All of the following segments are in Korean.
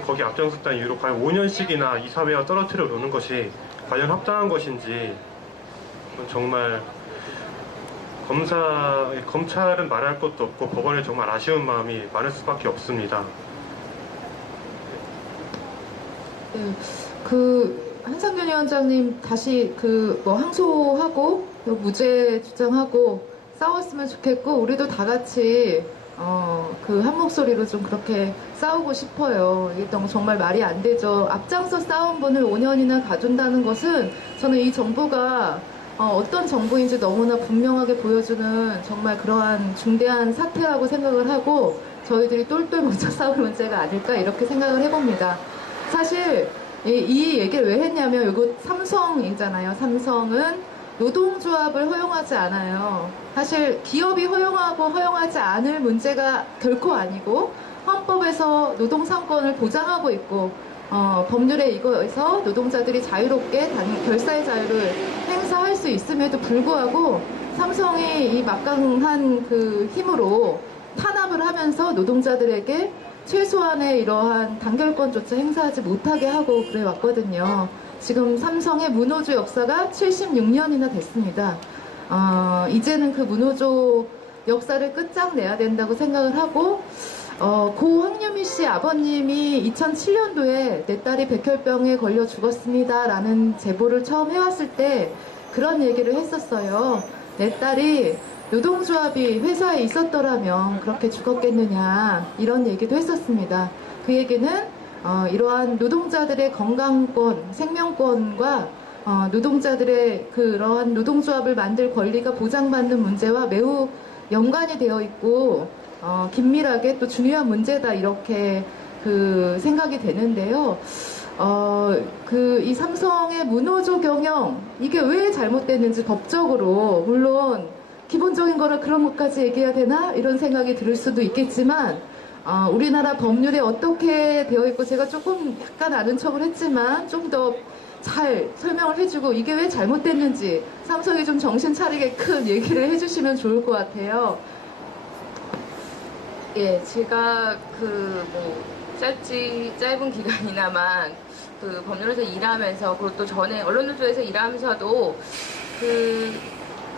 거기 앞장섰다는 이유로 과연 5년씩이나 이사회와 떨어뜨려 놓는 것이 과연 합당한 것인지 정말 검찰은 말할 것도 없고 법원에 정말 아쉬운 마음이 많을 수밖에 없습니다. 네, 한상균 위원장님 다시 항소하고 무죄 주장하고 싸웠으면 좋겠고 우리도 다 같이 한 목소리로 좀 그렇게 싸우고 싶어요. 이게 정말 말이 안 되죠. 앞장서 싸운 분을 5년이나 가둔다는 것은 저는 이 정부가 어떤 정부인지 너무나 분명하게 보여주는 정말 그러한 중대한 사태라고 생각을 하고 저희들이 똘똘 뭉쳐 싸울 문제가 아닐까 이렇게 생각을 해봅니다. 사실 이 얘기를 왜 했냐면 이거 삼성이잖아요. 삼성은 노동조합을 허용하지 않아요. 사실 기업이 허용하고 허용하지 않을 문제가 결코 아니고 헌법에서 노동상권을 보장하고 있고 법률에 이거에서 노동자들이 자유롭게 결사의 자유를 행사할 수 있음에도 불구하고 삼성이 이 막강한 그 힘으로 탄압을 하면서 노동자들에게 최소한의 이러한 단결권조차 행사하지 못하게 하고 그래 왔거든요. 지금 삼성의 문호조 역사가 76년이나 됐습니다. 이제는 그 문호조 역사를 끝장내야 된다고 생각을 하고 고 황유미 씨 아버님이 2007년도에 내 딸이 백혈병에 걸려 죽었습니다 라는 제보를 처음 해왔을 때 그런 얘기를 했었어요. 내 딸이 노동조합이 회사에 있었더라면 그렇게 죽었겠느냐 이런 얘기도 했었습니다. 그 얘기는 이러한 노동자들의 건강권, 생명권과 노동자들의 그러한 노동조합을 만들 권리가 보장받는 문제와 매우 연관이 되어 있고 긴밀하게 또 중요한 문제다 이렇게 생각이 되는데요. 이 삼성의 문호조 경영 이게 왜 잘못됐는지 법적으로 물론 기본적인 거라 그런 것까지 얘기해야 되나 이런 생각이 들 수도 있겠지만 우리나라 법률에 어떻게 되어 있고 제가 조금 약간 아는 척을 했지만 좀 더 잘 설명을 해주고 이게 왜 잘못됐는지 삼성이 좀 정신 차리게 큰 얘기를 해주시면 좋을 것 같아요. 예, 제가 짧은 기간이나마 법률에서 일하면서 그리고 또 전에 언론노조에서 일하면서도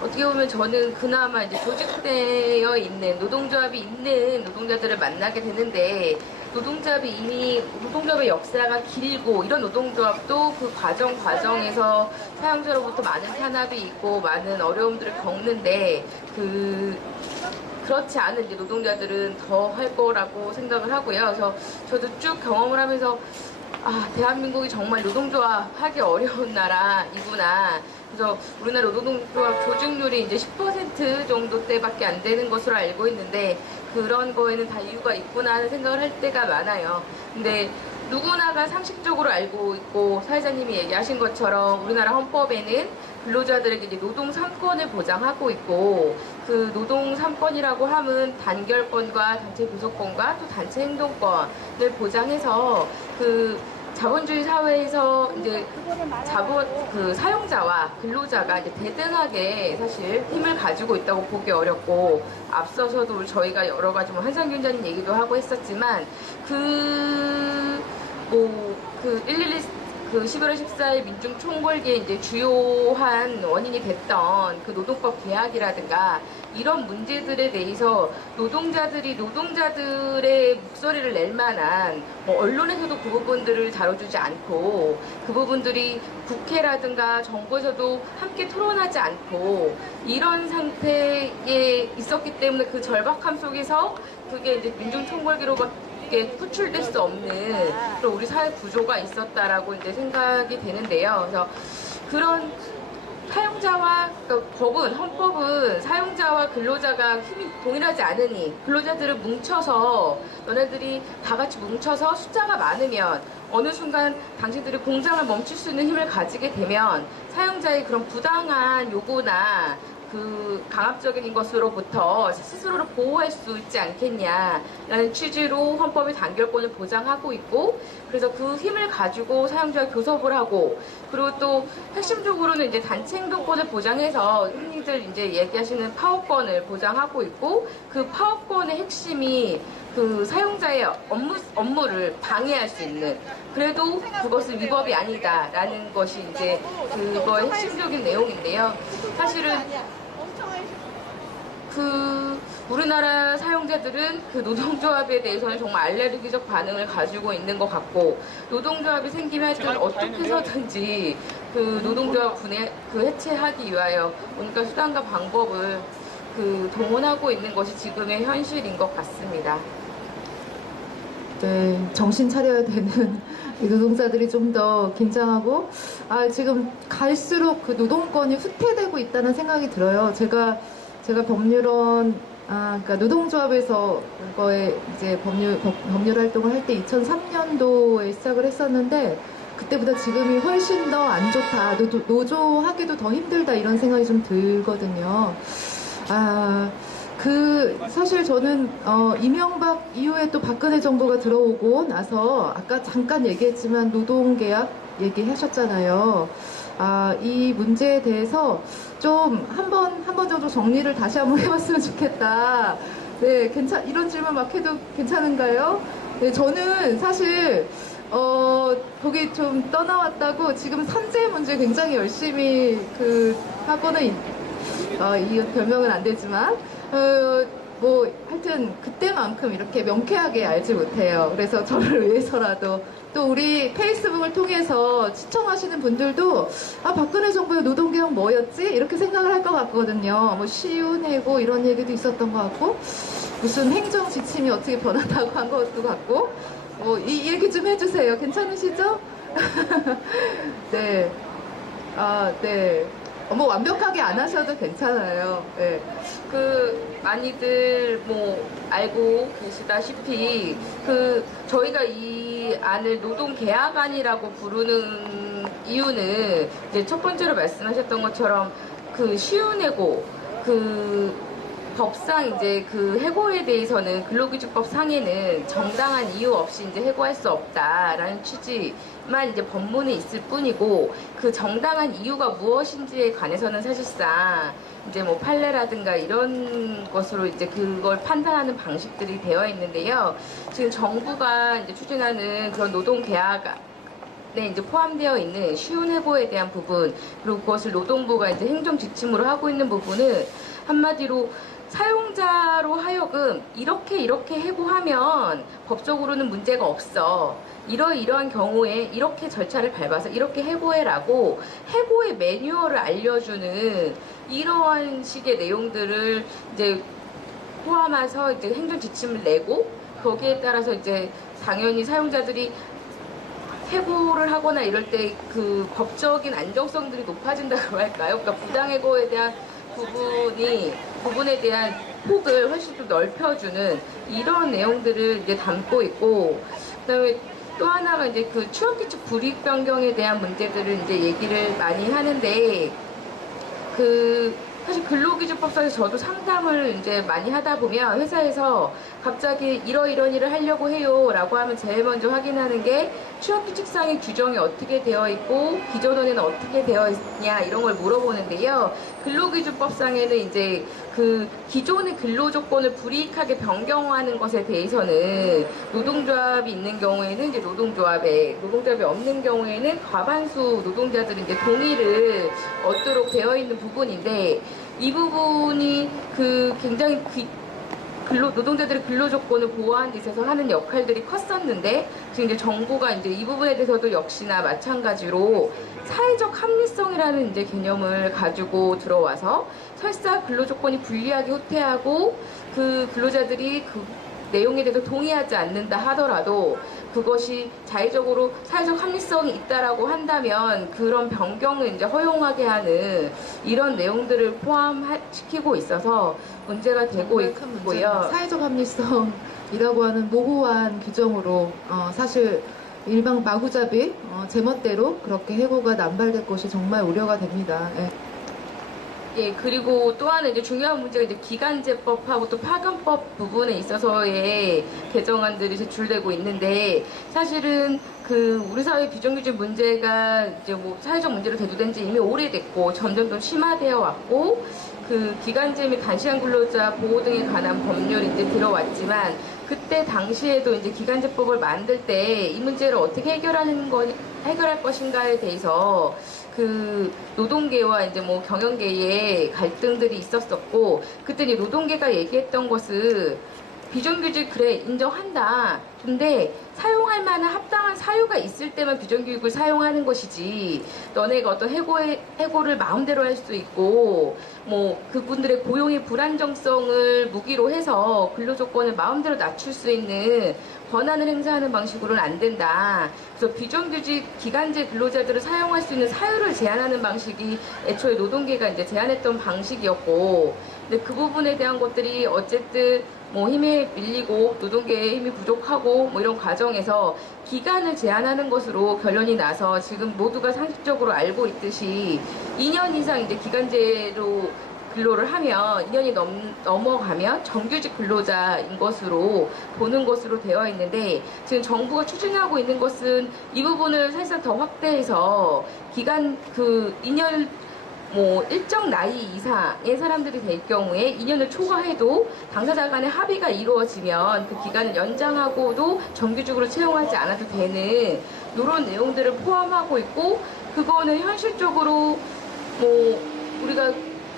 어떻게 보면 저는 그나마 이제 조직되어 있는 노동조합이 있는 노동자들을 만나게 되는데 노동조합의 역사가 길고 이런 노동조합도 그 과정에서 사용자로부터 많은 탄압이 있고 많은 어려움들을 겪는데 그렇지 않은 이제 노동자들은 더 할 거라고 생각을 하고요. 그래서 저도 쭉 경험을 하면서 대한민국이 정말 노동조합 하기 어려운 나라이구나. 그래서 우리나라 노동조합 조직률이 이제 10% 정도대밖에 안 되는 것으로 알고 있는데 그런 거에는 다 이유가 있구나 하는 생각을 할 때가 많아요. 근데 누구나가 상식적으로 알고 있고 사회자님이 얘기하신 것처럼 우리나라 헌법에는 근로자들에게 이제 노동 3권을 보장하고 있고 그 노동 3권이라고 함은 단결권과 단체 교섭권과 또 단체 행동권을 보장해서 자본주의 사회에서 이제 사용자와 근로자가 이제 대등하게 사실 힘을 가지고 있다고 보기 어렵고 앞서서도 저희가 여러 가지 한상균 위원장님 얘기도 하고 했었지만 11월 14일 민중 총궐기에 이제 주요한 원인이 됐던 그 노동법 개혁이라든가 이런 문제들에 대해서 노동자들의 목소리를 낼 만한 언론에서도 그 부분들을 다뤄주지 않고 그 부분들이 국회라든가 정부에서도 함께 토론하지 않고 이런 상태에 있었기 때문에 그 절박함 속에서 그게 이제 민중 총궐기로 구출될 수 없는 그런 우리 사회 구조가 있었다라고 이제 생각이 되는데요. 그래서 그런 헌법은 사용자와 근로자가 힘이 동일하지 않으니 근로자들을 뭉쳐서 너네들이 다 같이 뭉쳐서 숫자가 많으면 어느 순간 당신들이 공장을 멈출 수 있는 힘을 가지게 되면 사용자의 그런 부당한 요구나 강압적인 것으로부터 스스로를 보호할 수 있지 않겠냐라는 취지로 헌법의 단결권을 보장하고 있고 그래서 그 힘을 가지고 사용자와 교섭을 하고 그리고 또 핵심적으로는 이제 단체 행동권을 보장해서 흔히들 이제 얘기하시는 파업권을 보장하고 있고 그 파업권의 핵심이 그 사용자의 업무를 방해할 수 있는, 그래도 그것은 위법이 아니다라는 것이 이제 그거의 핵심적인 내용인데요. 사실은 우리나라 사용자들은 그 노동조합에 대해서는 정말 알레르기적 반응을 가지고 있는 것 같고, 노동조합이 생기면 하여튼 어떻게 해서든지 그 노동조합 해체하기 위하여 온갖 수단과 방법을 동원하고 있는 것이 지금의 현실인 것 같습니다. 네, 정신 차려야 되는 이 노동자들이 좀 더 긴장하고, 지금 갈수록 그 노동권이 후퇴되고 있다는 생각이 들어요. 제가 법률원, 그러니까 노동조합에서 그거에 이제 법률 활동을 할 때 2003년도에 시작을 했었는데, 그때보다 지금이 훨씬 더 안 좋다, 노조하기도 더 힘들다, 이런 생각이 좀 들거든요. 사실 저는, 이명박 이후에 또 박근혜 정부가 들어오고 나서, 아까 잠깐 얘기했지만 노동계약 얘기하셨잖아요. 이 문제에 대해서 좀 한 번 정도 정리를 다시 한번 해봤으면 좋겠다. 네, 이런 질문 막 해도 괜찮은가요? 네, 저는 사실, 거기 좀 떠나왔다고 지금 산재 문제 굉장히 열심히 하고는, 이 별명은 안 되지만, 하여튼, 그때만큼 이렇게 명쾌하게 알지 못해요. 그래서 저를 위해서라도, 또 우리 페이스북을 통해서 시청하시는 분들도, 박근혜 정부의 노동개혁 뭐였지? 이렇게 생각을 할 것 같거든요. 시운해고 이런 얘기도 있었던 것 같고, 무슨 행정 지침이 어떻게 변하다고 한 것도 같고, 이 얘기 좀 해주세요. 괜찮으시죠? 네. 네. 완벽하게 안 하셔도 괜찮아요. 네. 많이들 알고 계시다시피, 저희가 이 안을 노동계약안이라고 부르는 이유는, 이제 첫 번째로 말씀하셨던 것처럼, 시운해고, 법상 이제 해고에 대해서는 근로기준법 상에는 정당한 이유 없이 이제 해고할 수 없다라는 취지만 이제 법문에 있을 뿐이고, 그 정당한 이유가 무엇인지에 관해서는 사실상 이제 판례라든가 이런 것으로 이제 그걸 판단하는 방식들이 되어 있는데요. 지금 정부가 이제 추진하는 그런 노동계약 네, 이제 포함되어 있는 쉬운 해고에 대한 부분, 그리고 그것을 노동부가 이제 행정 지침으로 하고 있는 부분은 한마디로 사용자로 하여금 이렇게 해고하면 법적으로는 문제가 없어. 이러이러한 경우에 이렇게 절차를 밟아서 이렇게 해고해라고 해고의 매뉴얼을 알려주는 이러한 식의 내용들을 이제 포함해서 이제 행정 지침을 내고, 거기에 따라서 이제 당연히 사용자들이 해고를 하거나 이럴 때 법적인 안정성들이 높아진다고 할까요? 그러니까 부당해고에 대한 부분에 대한 폭을 훨씬 좀 넓혀주는 이런 내용들을 이제 담고 있고, 그다음에 또 하나가 이제 취업규칙 불이익 변경에 대한 문제들을 이제 얘기를 많이 하는데, 사실 근로기준법상에서 저도 상담을 이제 많이 하다 보면 회사에서 갑자기 이런 일을 하려고 해요 라고 하면 제일 먼저 확인하는 게 취업규칙상의 규정이 어떻게 되어 있고 기존원에는 어떻게 되어 있냐 이런 걸 물어보는데요. 근로기준법상에는 이제 기존의 근로조건을 불이익하게 변경하는 것에 대해서는 노동조합이 있는 경우에는 이제 노동조합이 없는 경우에는 과반수 노동자들이 이제 동의를 얻도록 되어 있는 부분인데, 이 부분이 굉장히 노동자들의 근로조건을 보호하는 데 있어서 하는 역할들이 컸었는데, 지금 이제 정부가 이제 이 부분에 대해서도 역시나 마찬가지로 사회적 합리성이라는 이제 개념을 가지고 들어와서 설사 근로조건이 불리하게 후퇴하고 근로자들이 내용에 대해서 동의하지 않는다 하더라도 그것이 자의적으로 사회적 합리성이 있다라고 한다면 그런 변경을 이제 허용하게 하는 이런 내용들을 포함시키고 있어서 문제가 되고 있고요. 사회적 합리성이라고 하는 모호한 규정으로 사실 일방 마구잡이 제멋대로 그렇게 해고가 남발될 것이 정말 우려가 됩니다. 예. 예, 그리고 또 하나 이제 중요한 문제가 이제 기간제법하고 또 파견법 부분에 있어서의 개정안들이 제출되고 있는데, 사실은 우리 사회 비정규직 문제가 이제 사회적 문제로 대두된 지 이미 오래됐고 점점 더 심화되어 왔고, 기간제 및 단시간 근로자 보호 등에 관한 법률이 이제 들어왔지만 그때 당시에도 이제 기간제법을 만들 때 이 문제를 어떻게 해결할 것인가에 대해서 그 노동계와 이제 뭐 경영계의 갈등들이 있었었고, 그때 이제 노동계가 얘기했던 것은 비정규직 그래 인정한다. 근데 사용할 만한 합당한 사유가 있을 때만 비정규직을 사용하는 것이지, 너네가 어떤 해고를 마음대로 할 수 있고 뭐 그분들의 고용의 불안정성을 무기로 해서 근로조건을 마음대로 낮출 수 있는 권한을 행사하는 방식으로는 안 된다. 그래서 비정규직 기간제 근로자들을 사용할 수 있는 사유를 제한하는 방식이 애초에 노동계가 이제 제안했던 방식이었고, 근데 그 부분에 대한 것들이 어쨌든 뭐 힘에 밀리고 노동계의 힘이 부족하고 뭐 이런 과정에서 기간을 제한하는 것으로 결론이 나서 지금 모두가 상식적으로 알고 있듯이 2년 이상 이제 기간제로 근로를 하면 2년이 넘어가면 정규직 근로자인 것으로 보는 것으로 되어 있는데, 지금 정부가 추진하고 있는 것은 이 부분을 사실상 더 확대해서 기간 그 2년 뭐 일정 나이 이상의 사람들이 될 경우에 2년을 초과해도 당사자 간의 합의가 이루어지면 그 기간을 연장하고도 정규직으로 채용하지 않아도 되는 이런 내용들을 포함하고 있고, 그거는 현실적으로 뭐 우리가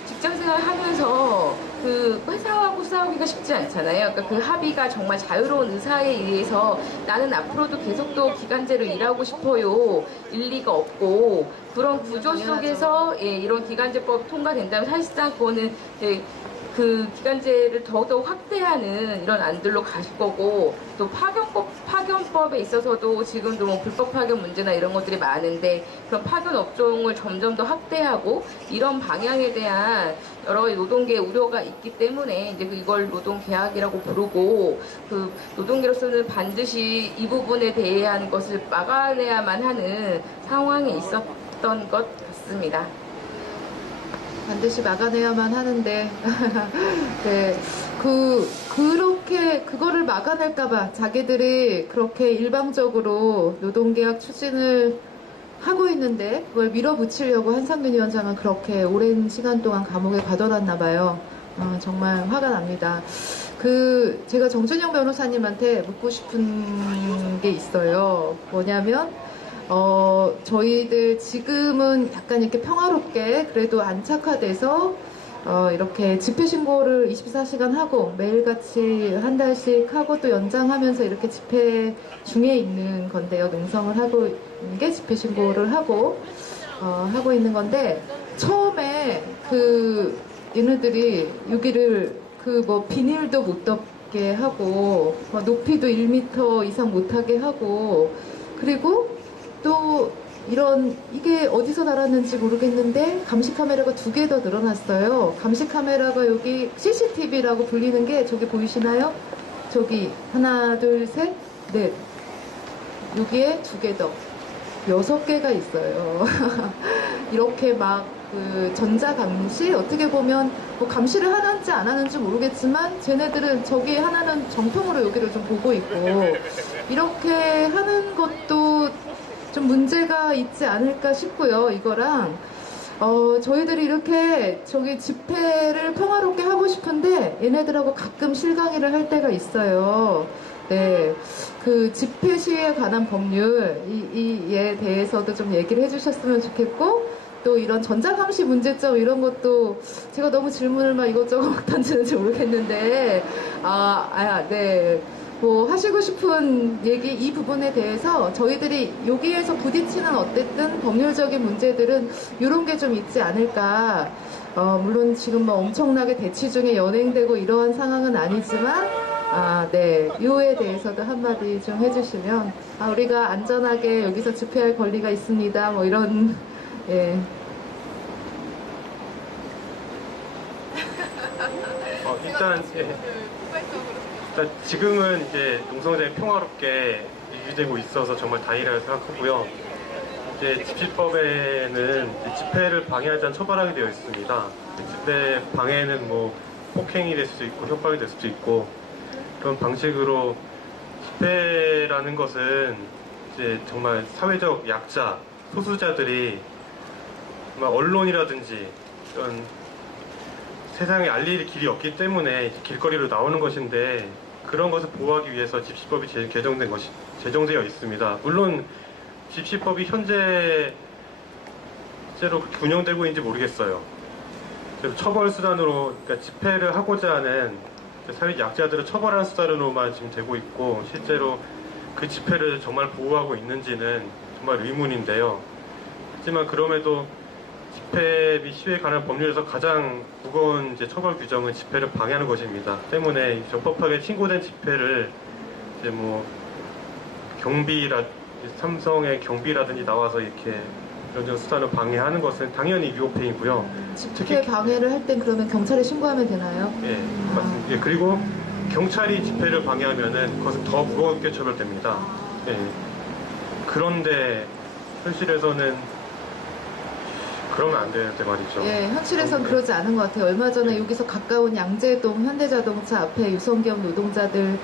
직장생활 하면서 그 회사하고 싸우기가 쉽지 않잖아요. 그러니까 그 합의가 정말 자유로운 의사에 의해서 나는 앞으로도 계속 또 기간제로 일하고 싶어요 일리가 없고, 그런 구조 속에서 이런 기간제법 통과된다면 사실상 그거는 그 기간제를 더더욱 확대하는 이런 안들로 가실 거고, 또 파견법에 있어서도 지금도 뭐 불법 파견 문제나 이런 것들이 많은데, 그런 파견 업종을 점점 더 확대하고 이런 방향에 대한 여러 노동계의 우려가 있기 때문에 이제 이걸 노동계약이라고 부르고, 그 노동계로서는 반드시 이 부분에 대한 것을 막아내야만 하는 상황에 있었던 것 같습니다. 반드시 막아내야만 하는데 네, 그렇게 그거를 막아낼까봐 자기들이 그렇게 일방적으로 노동계약 추진을 하고 있는데 그걸 밀어붙이려고 한상균 위원장은 그렇게 오랜 시간 동안 감옥에 가둬놨나 봐요. 정말 화가 납니다. 제가 정준영 변호사님한테 묻고 싶은 게 있어요. 뭐냐면 저희들 지금은 약간 이렇게 평화롭게 그래도 안착화돼서 이렇게 집회신고를 24시간 하고 매일같이 한 달씩 하고 또 연장하면서 이렇게 집회 중에 있는 건데요. 농성을 하고 있는 게 집회신고를 하고 있는 건데, 처음에 얘네들이 여기를 뭐 비닐도 못 덮게 하고 높이도 1m 이상 못하게 하고, 그리고 또 이게 어디서 달았는지 모르겠는데 감시 카메라가 2개 더 늘어났어요. 감시 카메라가 여기 CCTV라고 불리는 게 저기 보이시나요? 저기 하나, 둘, 셋, 넷. 여기에 2개 더. 6개가 있어요. 이렇게 막 전자감시, 어떻게 보면 뭐 감시를 하는지 안 하는지 모르겠지만 쟤네들은 저기 하나는 정통으로 여기를 좀 보고 있고, 이렇게 하는 것도 좀 문제가 있지 않을까 싶고요. 이거랑 저희들이 이렇게 저기 집회를 평화롭게 하고 싶은데 얘네들하고 가끔 실강의를 할 때가 있어요. 네, 그 집회 시위에 관한 법률 이에 대해서도 좀 얘기를 해주셨으면 좋겠고, 또 이런 전자감시 문제점 이런 것도 제가 너무 질문을 막 이것저것 던지는지 모르겠는데 네. 뭐 하시고 싶은 얘기 이 부분에 대해서 저희들이 여기에서 부딪히는 어쨌든 법률적인 문제들은 이런 게 좀 있지 않을까. 물론 지금 뭐 엄청나게 대치 중에 연행되고 이러한 상황은 아니지만 네, 요에 대해서도 한마디 좀 해주시면 우리가 안전하게 여기서 집회할 권리가 있습니다. 뭐 이런 예. 일단 지금은 이제 농성장이 평화롭게 유지되고 있어서 정말 다행이라고 생각하고요. 이제 집시법에는 집회를 방해하지 않은 처벌하게 되어 있습니다. 집회 방해는 뭐 폭행이 될 수도 있고 협박이 될 수도 있고, 그런 방식으로 집회라는 것은 이제 정말 사회적 약자, 소수자들이 정말 언론이라든지 이런 세상에 알릴 길이 없기 때문에 길거리로 나오는 것인데, 그런 것을 보호하기 위해서 집시법이 제정되어 있습니다. 물론 집시법이 현재로 운영되고 있는지 모르겠어요. 그래서 처벌 수단으로, 그러니까 집회를 하고자 하는 사회 약자들을 처벌하는 수단으로만 지금 되고 있고, 실제로 그 집회를 정말 보호하고 있는지는 정말 의문인데요. 하지만 그럼에도 집회 및 시위에 관한 법률에서 가장 무거운 이제 처벌 규정은 집회를 방해하는 것입니다. 때문에 적법하게 신고된 집회를 이제 뭐 삼성의 경비라든지 나와서 이렇게 이런 수단을 방해하는 것은 당연히 위법행위고요. 집회 방해를 할 땐 그러면 경찰에 신고하면 되나요? 예, 맞습니다. 예, 그리고 경찰이 집회를 방해하면은 그것은 더 무겁게 처벌됩니다. 예. 그런데 현실에서는 그러면 안 되는데 말이죠. 예, 현실에선 그러지 않은 것 같아요. 얼마 전에 여기서 가까운 양재동 현대자동차 앞에 유성기업 노동자들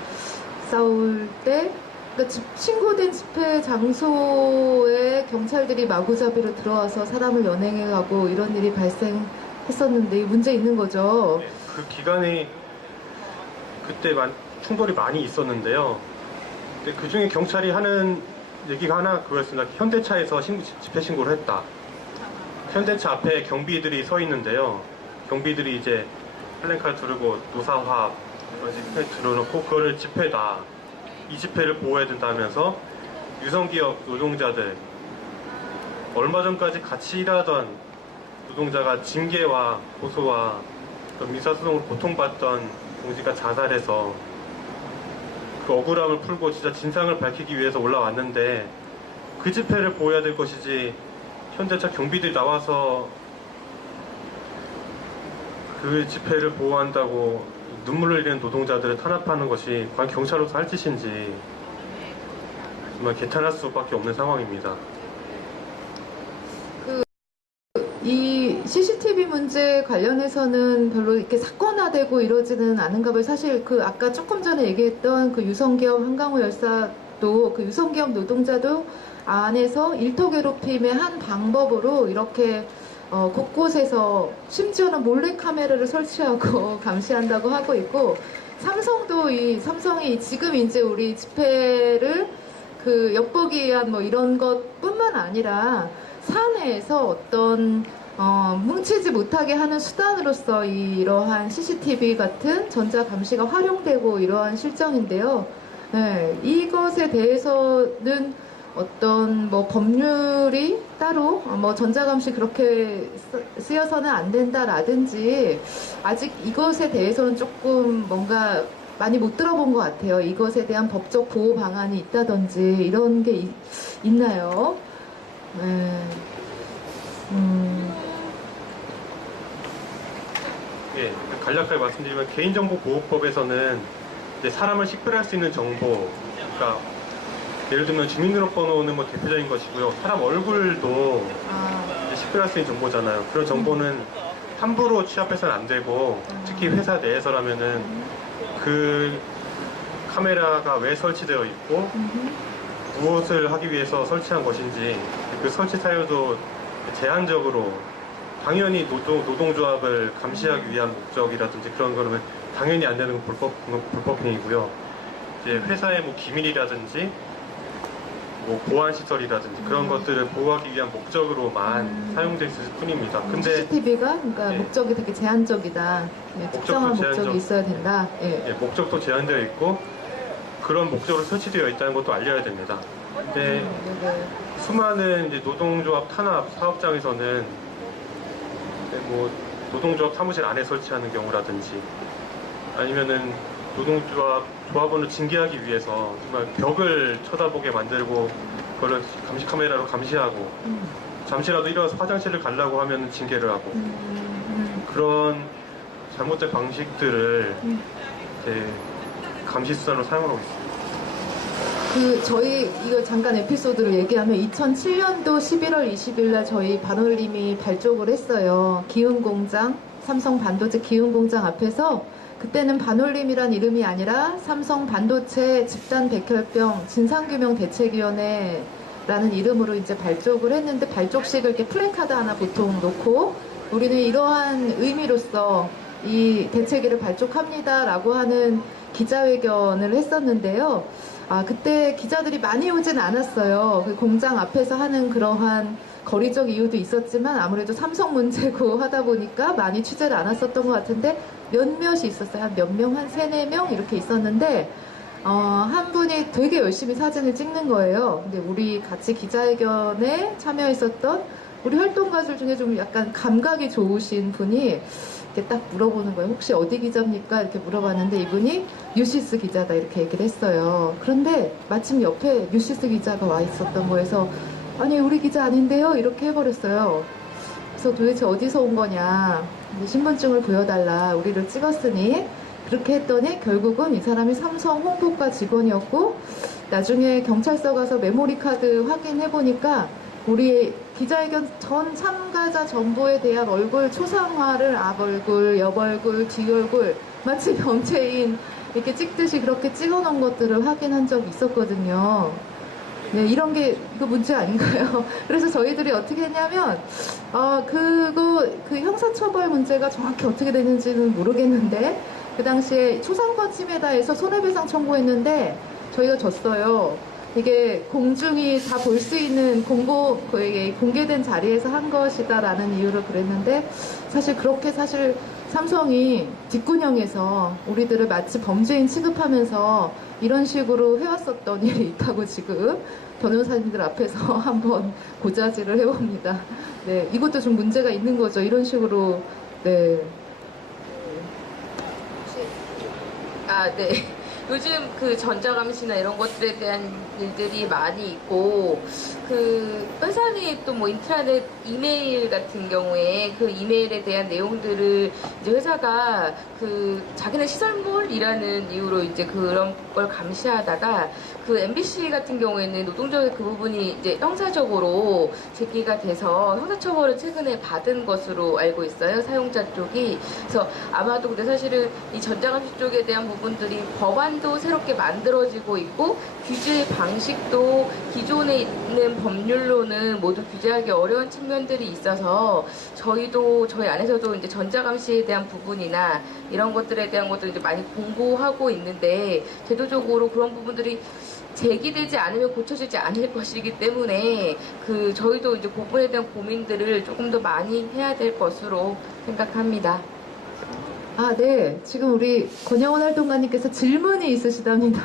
싸울 때, 그러니까 신고된 집회 장소에 경찰들이 마구잡이로 들어와서 사람을 연행해가고 이런 일이 발생했었는데 문제 있는 거죠. 예, 그 기간에 그때 충돌이 많이 있었는데요. 근데 그 중에 경찰이 하는 얘기가 하나 그거였습니다. 현대차에서 집회 신고를 했다. 현대차 앞에 경비들이 서 있는데요. 경비들이 이제 플랜카드 두르고 노사화 들어놓고 그거를 집회다. 이 집회를 보호해야 된다면서 유성기업 노동자들, 얼마 전까지 같이 일하던 노동자가 징계와 고소와 민사소송으로 고통받던 동지가 자살해서 그 억울함을 풀고 진짜 진상을 밝히기 위해서 올라왔는데, 그 집회를 보호해야 될 것이지 현대차 경비들이 나와서 그 집회를 보호한다고 눈물을 흘리는 노동자들을 탄압하는 것이 과연 경찰로서 할 짓인지 정말 개탄할 수밖에 없는 상황입니다. 이 CCTV 문제 관련해서는 별로 이렇게 사건화되고 이러지는 않은가 봐요. 사실 그 아까 조금 전에 얘기했던 그 유성기업 한강호 열사도 그 유성기업 노동자도 안에서 일터 괴롭힘의 한 방법으로 이렇게 곳곳에서 심지어는 몰래카메라를 설치하고 감시한다고 하고 있고, 삼성이 지금 이제 우리 집회를 그 엿보기 위한 뭐 이런 것뿐만 아니라 사내에서 어떤 뭉치지 못하게 하는 수단으로서 이러한 CCTV 같은 전자감시가 활용되고 이러한 실정인데요. 네, 이것에 대해서는 어떤 뭐 법률이 따로 뭐 전자감시 그렇게 쓰여서는 안 된다라든지 아직 이것에 대해서는 조금 뭔가 많이 못 들어본 것 같아요. 이것에 대한 법적 보호 방안이 있다든지 이런 게 있나요? 네. 예, 간략하게 말씀드리면 개인정보보호법에서는 이제 사람을 식별할 수 있는 정보, 그러니까 예를 들면 주민등록번호는 뭐 대표적인 것이고요. 사람 얼굴도 이제 식별할 수 있는 정보잖아요. 그런 정보는 함부로 취합해서는 안 되고, 특히 회사 내에서라면은 그 카메라가 왜 설치되어 있고 무엇을 하기 위해서 설치한 것인지, 그 설치 사유도 제한적으로, 당연히 노동조합을 감시하기 위한 목적이라든지 그런 거는 당연히 안 되는 건 불법행위고요. 이제 회사의 뭐 기밀이라든지 뭐 보안시설이라든지 그런 것들을 보호하기 위한 목적으로만 사용될 수 있을 뿐입니다. 근데 CCTV가 그러니까 예. 목적이 되게 제한적이다. 예, 특정한 목적이 있어야 된다. 예. 예, 목적도 제한되어 있고 그런 목적으로 설치되어 있다는 것도 알려야 됩니다. 근데 네네. 수많은 이제 노동조합 탄압 사업장에서는 뭐 노동조합 사무실 안에 설치하는 경우라든지 아니면은 조합원을 징계하기 위해서 정말 벽을 쳐다보게 만들고 그걸 감시 카메라로 감시하고 잠시라도 일어나서 화장실을 가려고 하면 징계를 하고 그런 잘못된 방식들을 이제 감시 수단으로 사용하고 있습니다. 저희 이거 잠깐 에피소드로 얘기하면 2007년도 11월 20일 날 저희 반올림이 발족을 했어요. 기흥공장, 삼성 반도체 기흥공장 앞에서 그때는 반올림이란 이름이 아니라 삼성 반도체 집단 백혈병 진상규명 대책위원회라는 이름으로 이제 발족을 했는데, 발족식을 이렇게 플래카드 하나 보통 놓고 우리는 이러한 의미로서 이 대책위를 발족합니다라고 하는 기자회견을 했었는데요. 그때 기자들이 많이 오진 않았어요. 그 공장 앞에서 하는 그러한 거리적 이유도 있었지만 아무래도 삼성 문제고 하다 보니까 많이 취재를 안 왔었던 것 같은데 몇몇이 있었어요. 한 몇 명, 한 3, 4명 이렇게 있었는데 한 분이 되게 열심히 사진을 찍는 거예요. 근데 우리 같이 기자회견에 참여했었던 우리 활동가들 중에 좀 약간 감각이 좋으신 분이 이렇게 딱 물어보는 거예요. 혹시 어디 기자입니까? 이렇게 물어봤는데 이분이 뉴시스 기자다 이렇게 얘기를 했어요. 그런데 마침 옆에 뉴시스 기자가 와 있었던 거에서 아니 우리 기자 아닌데요? 이렇게 해버렸어요. 그래서 도대체 어디서 온 거냐. 신분증을 보여달라. 우리를 찍었으니. 그렇게 했더니 결국은 이 사람이 삼성 홍보과 직원이었고 나중에 경찰서 가서 메모리 카드 확인해 보니까 우리 기자회견 전 참가자 전부에 대한 얼굴 초상화를 앞 얼굴, 옆 얼굴, 뒤 얼굴 마치 범죄인 이렇게 찍듯이 그렇게 찍어 놓은 것들을 확인한 적이 있었거든요. 네, 이런 게 이거 문제 아닌가요? 그래서 저희들이 어떻게 했냐면 그 형사처벌 문제가 정확히 어떻게 되는지는 모르겠는데 그 당시에 초상권 침해다 해서 손해배상 청구했는데 저희가 졌어요. 이게 공중이 다 볼 수 있는 공개된 자리에서 한 것이다라는 이유로 그랬는데 사실 그렇게 삼성이 뒷구녕에서 우리들을 마치 범죄인 취급하면서 이런 식으로 해왔었던 일이 있다고 지금 변호사님들 앞에서 한번 고자질을 해봅니다. 네, 이것도 좀 문제가 있는 거죠. 이런 식으로 네. 네. 요즘 그 전자감시나 이런 것들에 대한 일들이 많이 있고, 그 회사의 또 뭐 인트라넷 이메일 같은 경우에 그 이메일에 대한 내용들을 이제 회사가 그 자기네 시설물이라는 이유로 이제 그런 걸 감시하다가 그 MBC 같은 경우에는 노동조의 그 부분이 이제 형사적으로 제기가 돼서 형사처벌을 최근에 받은 것으로 알고 있어요. 사용자 쪽이. 그래서 아마도 근데 사실은 이 전자감시 쪽에 대한 부분들이 법안도 새롭게 만들어지고 있고 규제 방식도 기존에 있는 법률로는 모두 규제하기 어려운 측면들이 있어서 저희 안에서도 이제 전자감시에 대한 부분이나 이런 것들에 대한 것도 이제 많이 공부하고 있는데 제도적으로 그런 부분들이 제기되지 않으면 고쳐지지 않을 것이기 때문에 저희도 이제 그 부분에 대한 고민들을 조금 더 많이 해야 될 것으로 생각합니다. 네. 지금 우리 권영원 활동가님께서 질문이 있으시답니다.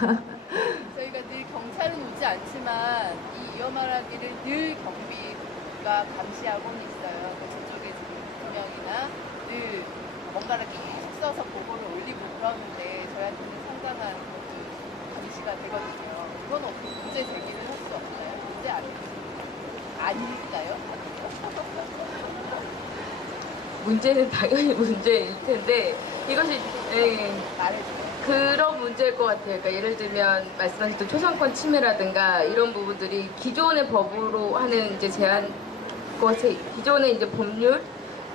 저희가 늘 경찰은 오지 않지만 이 위험하기를 늘 경비가 감시하고는 있어요. 저쪽에 지금 분명이나 늘 뭔가를 계속 써서 보고를 올리고 그러는데 저희한테는 상당한 감시가 되거든요. 이건 어떻게 문제 제기를 할 수 없나요? 문제 아닐까요? 문제는 당연히 문제일 텐데 이것이 그런 문제일 것 같아요. 그러니까 예를 들면 말씀하셨던 초상권 침해라든가 이런 부분들이 기존의 법으로 하는 이제 기존의 이제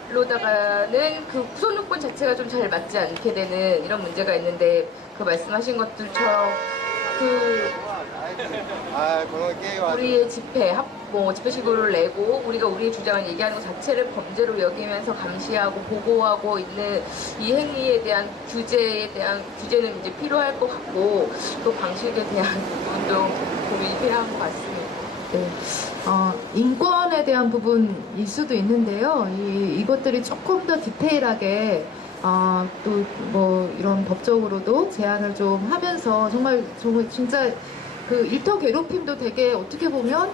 법률로다가는 그 구속요건 자체가 좀 잘 맞지 않게 되는 이런 문제가 있는데 그 말씀하신 것들처럼 우리의 집회식구를 내고 우리가 우리의 주장을 얘기하는 것 자체를 범죄로 여기면서 감시하고 보고하고 있는 이 행위에 대한 규제는 이제 필요할 것 같고 또 방식에 대한 부분도 고민이 필요한 것 같습니다. 네. 인권에 대한 부분일 수도 있는데요. 이것들이 조금 더 디테일하게 또 뭐 이런 법적으로도 제한을 좀 하면서 정말 진짜 그 일터 괴롭힘도 되게 어떻게 보면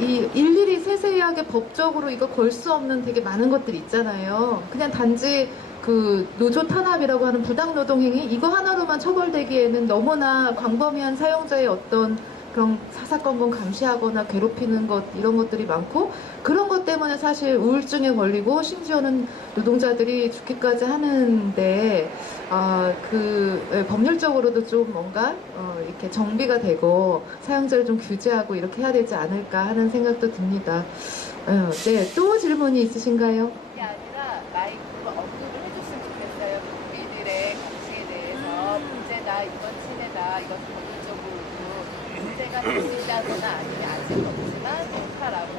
일일이 세세하게 법적으로 이거 걸 수 없는 되게 많은 것들이 있잖아요. 그냥 단지 그 노조 탄압이라고 하는 부당노동행위 이거 하나로만 처벌되기에는 너무나 광범위한 사용자의 어떤 그런 사사건건 감시하거나 괴롭히는 것 이런 것들이 많고 그런 것 때문에 사실 우울증에 걸리고 심지어는 노동자들이 죽기까지 하는데 법률적으로도 좀 뭔가 이렇게 정비가 되고 사용자를 좀 규제하고 이렇게 해야 되지 않을까 하는 생각도 듭니다. 네, 또 질문이 있으신가요? 이게 아니라 마이크로 언급을 해줬으면 좋겠어요. 우리들의 감시에 대해서 문제다, 이건 침해다, 이건 법률적으로 문제가 생긴다거나 아니면 아직 없지만 좋다라고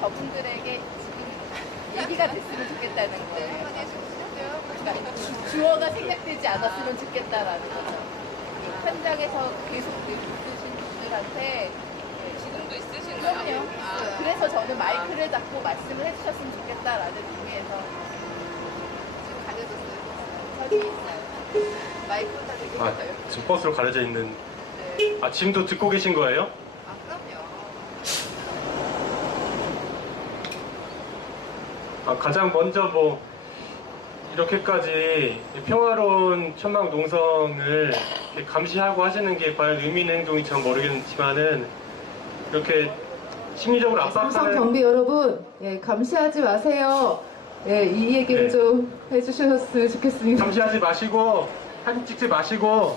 저분들에게 지금 얘기가 됐으면 좋겠다는 거예요. 그러니까 주어가 생략되지 않았으면 좋겠다라는 거죠. 현장에서 계속 있으신 분들한테 지금도 있으신가요? 그럼요. 그래서 저는 마이크를 잡고 말씀을 해주셨으면 좋겠다라는 의미에서 지금 가려졌어요. 저기 있어요. 마이크가 되게 아, 있어요. 지금 버스로 가려져 있는. 네. 아, 지금도 듣고 계신 거예요? 아, 그럼요. 아, 가장 먼저 뭐 이렇게까지 평화로운 천막 농성을 이렇게 감시하고 하시는 게 과연 의미 있는 행동인지 전 모르겠지만은 이렇게 심리적으로 삼성 압박하는 경비 여러분, 예, 감시하지 마세요. 예, 이 얘기를 네. 좀 해주셨으면 좋겠습니다. 감시하지 마시고 사진 찍지 마시고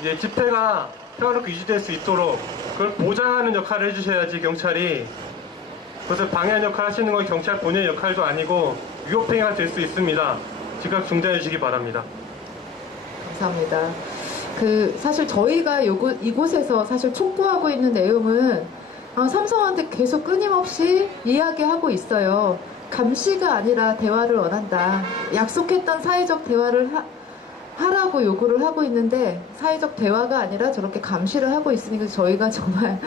이제 집회가 평화롭게 유지될 수 있도록 그걸 보장하는 역할을 해주셔야지 경찰이. 그것을 방해하는 역할 하시는 건 경찰 본연의 역할도 아니고 위협행위가 될 수 있습니다. 즉각 중단해 주시기 바랍니다. 감사합니다. 사실 저희가 이곳에서 사실 촉구하고 있는 내용은 삼성한테 계속 끊임없이 이야기하고 있어요. 감시가 아니라 대화를 원한다. 약속했던 사회적 대화를 하라고 요구를 하고 있는데 사회적 대화가 아니라 저렇게 감시를 하고 있으니까 저희가 정말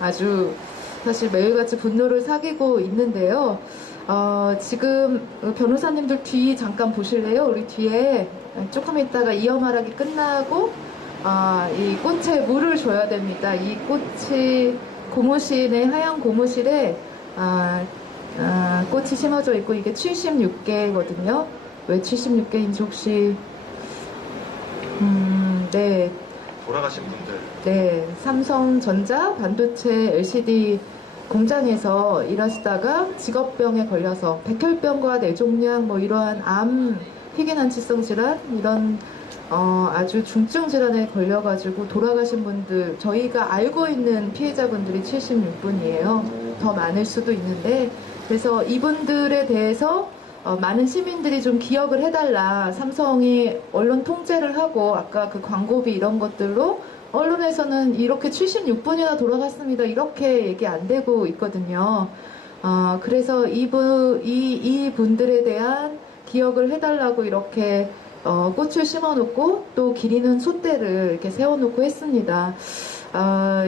아주 사실 매일같이 분노를 사귀고 있는데요. 지금 변호사님들 뒤 잠깐 보실래요? 우리 뒤에 조금 있다가 이어말하기 끝나고 이 꽃에 물을 줘야 됩니다. 이 꽃이 고무신의 하얀 고무실에 꽃이 심어져 있고 이게 76개거든요. 왜 76개인지 혹시 네. 돌아가신 분들. 네, 삼성전자 반도체 LCD 공장에서 일하시다가 직업병에 걸려서 백혈병과 뇌종양 뭐 이러한 암, 희귀난치성 질환 이런 아주 중증 질환에 걸려가지고 돌아가신 분들 저희가 알고 있는 피해자분들이 76분이에요. 더 많을 수도 있는데 그래서 이분들에 대해서 많은 시민들이 좀 기억을 해달라. 삼성이 언론 통제를 하고 아까 그 광고비 이런 것들로 언론에서는 이렇게 76분이나 돌아갔습니다. 이렇게 얘기 안 되고 있거든요. 그래서 이 분들에 대한 기억을 해달라고 이렇게 꽃을 심어놓고 또 기리는 솥대를 이렇게 세워놓고 했습니다.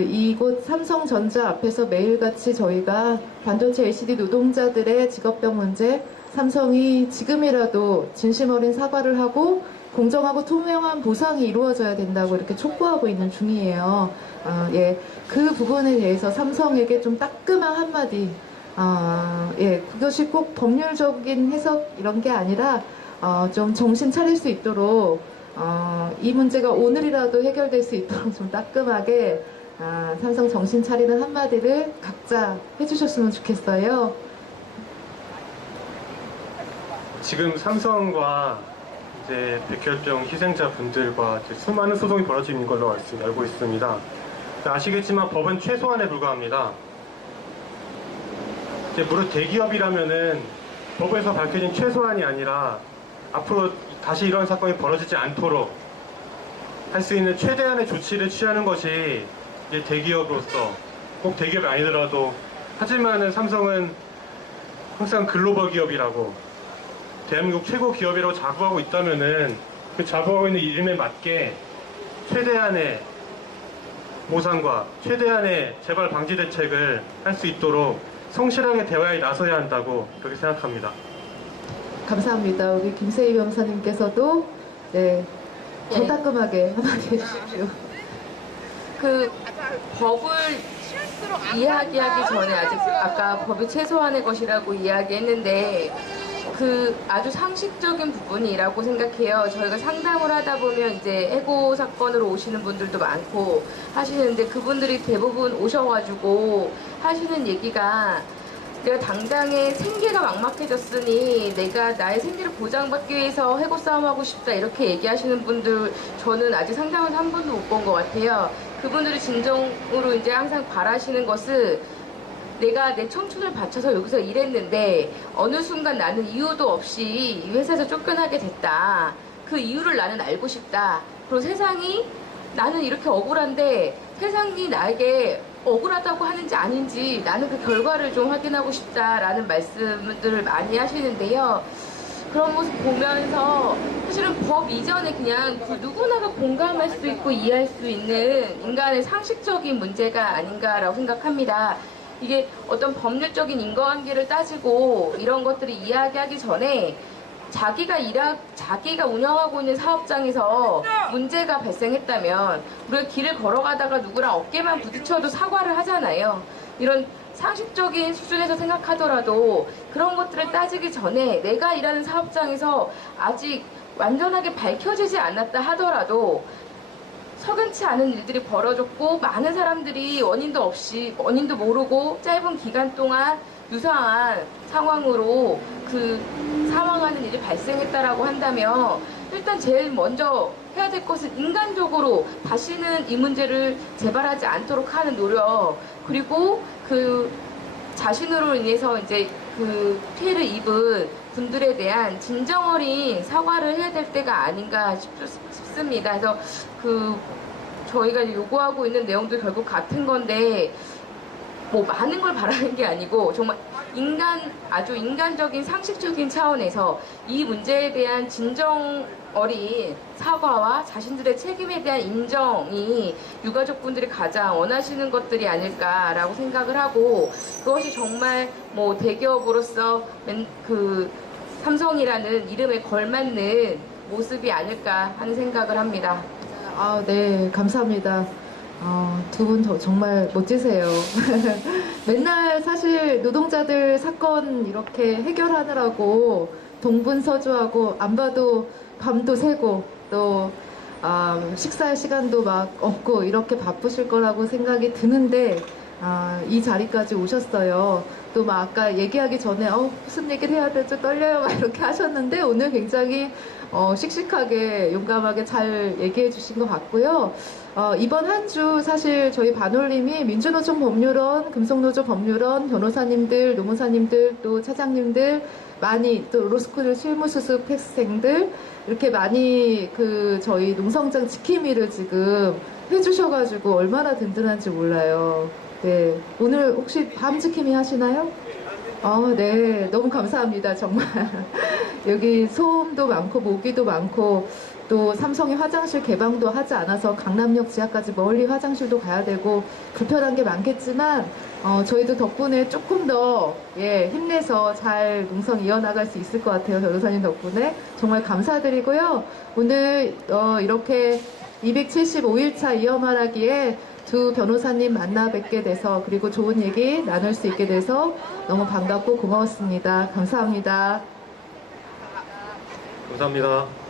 이곳 삼성전자 앞에서 매일같이 저희가 반도체 LCD 노동자들의 직업병 문제 삼성이 지금이라도 진심 어린 사과를 하고 공정하고 투명한 보상이 이루어져야 된다고 이렇게 촉구하고 있는 중이에요. 예, 그 부분에 대해서 삼성에게 좀 따끔한 한마디. 예, 그것이 꼭 법률적인 해석 이런 게 아니라 좀 정신 차릴 수 있도록 이 문제가 오늘이라도 해결될 수 있도록 좀 따끔하게 삼성 정신 차리는 한마디를 각자 해주셨으면 좋겠어요. 지금 삼성과 이제 백혈병 희생자분들과 이제 수많은 소송이 벌어지고 있는 걸로 알고 있습니다. 아시겠지만 법은 최소한에 불과합니다. 이제 무릇 대기업이라면은 법에서 밝혀진 최소한이 아니라 앞으로 다시 이런 사건이 벌어지지 않도록 할 수 있는 최대한의 조치를 취하는 것이 이제 대기업으로서 꼭 대기업이 아니더라도 하지만은 삼성은 항상 글로벌 기업이라고 대한민국 최고 기업이라고 자부하고 있다면은 그 자부하고 있는 이름에 맞게 최대한의 보상과 최대한의 재발 방지 대책을 할 수 있도록 성실하게 대화에 나서야 한다고 그렇게 생각합니다. 감사합니다. 우리 김세희 변호사님께서도 네, 더 예. 따끔하게 한마디 해주십시오. 그 법을 이야기하기 전에 아까 법이 최소한의 것이라고 이야기했는데 그 아주 상식적인 부분이라고 생각해요. 저희가 상담을 하다 보면 이제 해고 사건으로 오시는 분들도 많고 하시는데 그분들이 대부분 오셔가지고 하시는 얘기가 내가 당장에 생계가 막막해졌으니 내가 나의 생계를 보장받기 위해서 해고 싸움하고 싶다 이렇게 얘기하시는 분들 저는 아직 상담을 한 번도 못 본 것 같아요. 그분들이 진정으로 이제 항상 바라시는 것은 내가 내 청춘을 바쳐서 여기서 일했는데 어느 순간 나는 이유도 없이 이 회사에서 쫓겨나게 됐다. 그 이유를 나는 알고 싶다. 그리고 세상이 나는 이렇게 억울한데 세상이 나에게 억울하다고 하는지 아닌지 나는 그 결과를 좀 확인하고 싶다라는 말씀들을 많이 하시는데요. 그런 모습 보면서 사실은 법 이전에 그냥 그 누구나가 공감할 수 있고 이해할 수 있는 인간의 상식적인 문제가 아닌가라고 생각합니다. 이게 어떤 법률적인 인과관계를 따지고 이런 것들을 이야기하기 전에 자기가 운영하고 있는 사업장에서 문제가 발생했다면 우리가 길을 걸어가다가 누구랑 어깨만 부딪혀도 사과를 하잖아요. 이런 상식적인 수준에서 생각하더라도 그런 것들을 따지기 전에 내가 일하는 사업장에서 아직 완전하게 밝혀지지 않았다 하더라도 석연치 않은 일들이 벌어졌고 많은 사람들이 원인도 모르고 짧은 기간 동안 유사한 상황으로 그 사망하는 일이 발생했다라고 한다면 일단 제일 먼저 해야 될 것은 인간적으로 다시는 이 문제를 재발하지 않도록 하는 노력, 그리고 그 자신으로 인해서 이제 그 피해를 입은 분들에 대한 진정 어린 사과를 해야 될 때가 아닌가 싶습니다. 그래서 저희가 요구하고 있는 내용도 결국 같은 건데 뭐 많은 걸 바라는 게 아니고 정말 아주 인간적인 상식적인 차원에서 이 문제에 대한 진정 어린 사과와 자신들의 책임에 대한 인정이 유가족분들이 가장 원하시는 것들이 아닐까라고 생각을 하고, 그것이 정말 뭐 대기업으로서 삼성이라는 이름에 걸맞는 모습이 아닐까 하는 생각을 합니다. 네, 감사합니다. 두 분 정말 멋지세요. 맨날 사실 노동자들 사건 이렇게 해결하느라고 동분서주하고 안 봐도 밤도 새고 또 식사할 시간도 막 없고 이렇게 바쁘실 거라고 생각이 드는데 이 자리까지 오셨어요. 또 막 아까 얘기하기 전에 무슨 얘기를 해야 될지 떨려요 막 이렇게 하셨는데 오늘 굉장히 씩씩하게 용감하게 잘 얘기해 주신 것 같고요. 이번 한 주 사실 저희 반올림이 민주노총 법률원, 금속노조 법률원, 변호사님들, 노무사님들, 또 차장님들 많이, 또 로스쿨 실무수습 학생들 이렇게 많이 저희 농성장 지킴이를 지금 해주셔가지고 얼마나 든든한지 몰라요. 네, 오늘 혹시 밤 지킴이 하시나요? 네, 너무 감사합니다, 정말. 여기 소음도 많고 모기도 많고 또 삼성이 화장실 개방도 하지 않아서 강남역 지하까지 멀리 화장실도 가야 되고 불편한 게 많겠지만 저희도 덕분에 조금 더 힘내서 잘 농성 이어나갈 수 있을 것 같아요. 변호사님 덕분에 정말 감사드리고요. 오늘 이렇게 275일차 이어 말하기에 두 변호사님 만나 뵙게 돼서 그리고 좋은 얘기 나눌 수 있게 돼서 너무 반갑고 고마웠습니다. 감사합니다. 감사합니다.